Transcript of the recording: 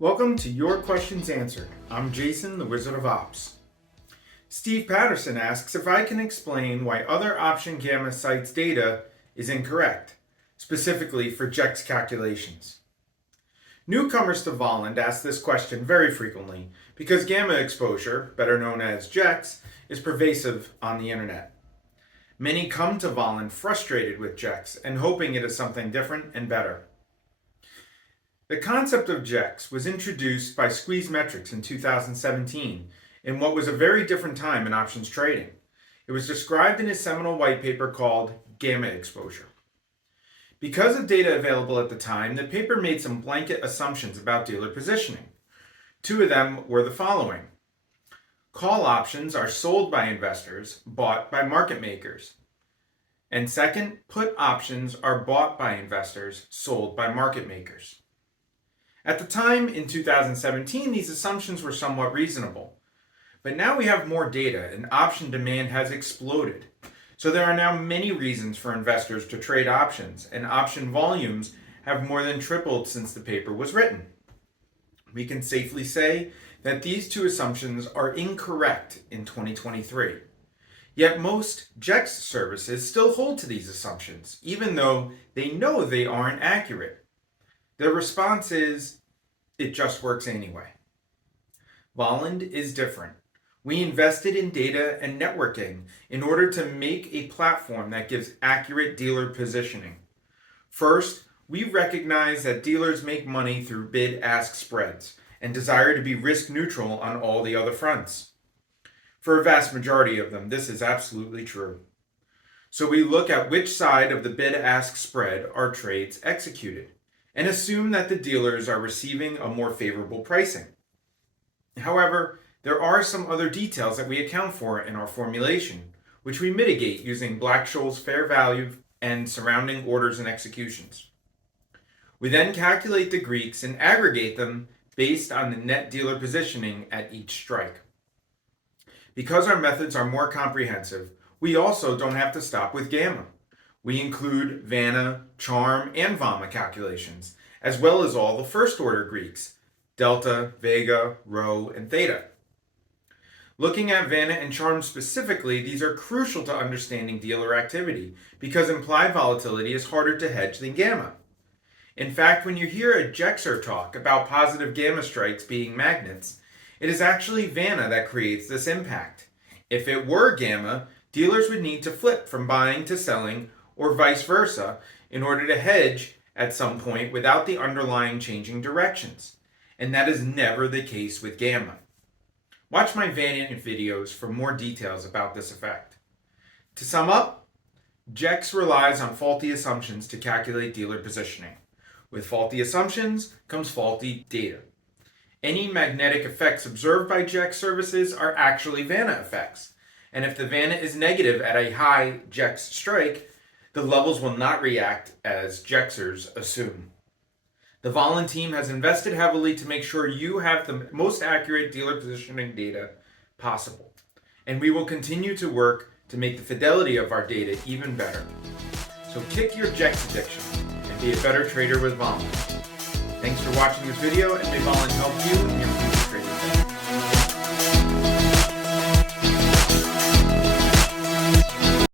Welcome to Your Questions Answered. I'm Jason, the Wizard of Ops. Steve Patterson asks if I can explain why other option gamma cites data is incorrect, specifically for GEX calculations. Newcomers to Volland ask this question very frequently because gamma exposure, better known as GEX, is pervasive on the internet. Many come to Volland frustrated with GEX and hoping it is something different and better. The concept of GEX was introduced by Squeeze Metrics in 2017 in what was a very different time in options trading. It was described in his seminal white paper called Gamma Exposure. Because of data available at the time, the paper made some blanket assumptions about dealer positioning. Two of them were the following. Call options are sold by investors, bought by market makers. And second, put options are bought by investors, sold by market makers. At the time, in 2017, these assumptions were somewhat reasonable. But now we have more data and option demand has exploded. So there are now many reasons for investors to trade options, and option volumes have more than tripled since the paper was written. We can safely say that these two assumptions are incorrect in 2023. Yet most GEX services still hold to these assumptions, even though they know they aren't accurate. Their response is, it just works anyway. Volland is different. We invested in data and networking in order to make a platform that gives accurate dealer positioning. First, we recognize that dealers make money through bid-ask spreads and desire to be risk neutral on all the other fronts. For a vast majority of them, this is absolutely true. So we look at which side of the bid-ask spread are trades executed, and assume that the dealers are receiving a more favorable pricing. However, there are some other details that we account for in our formulation, which we mitigate using Black-Scholes fair value and surrounding orders and executions. We then calculate the Greeks and aggregate them based on the net dealer positioning at each strike. Because our methods are more comprehensive, we also don't have to stop with gamma. We include Vanna, charm, and Vanna calculations, as well as all the first-order Greeks, delta, vega, rho, and theta. Looking at Vanna and charm specifically, these are crucial to understanding dealer activity because implied volatility is harder to hedge than gamma. In fact, when you hear a GEXer talk about positive gamma strikes being magnets, it is actually Vanna that creates this impact. If it were gamma, dealers would need to flip from buying to selling or vice versa in order to hedge at some point without the underlying changing directions. And that is never the case with gamma. Watch my Vanna videos for more details about this effect. To sum up, GEX relies on faulty assumptions to calculate dealer positioning. With faulty assumptions comes faulty data. Any magnetic effects observed by GEX services are actually Vanna effects. And if the Vanna is negative at a high GEX strike, the levels will not react as GEXers assume. The Volland team has invested heavily to make sure you have the most accurate dealer positioning data possible. And we will continue to work to make the fidelity of our data even better. So kick your GEX addiction and be a better trader with Volland. Thanks for watching this video, and may Volland help you in your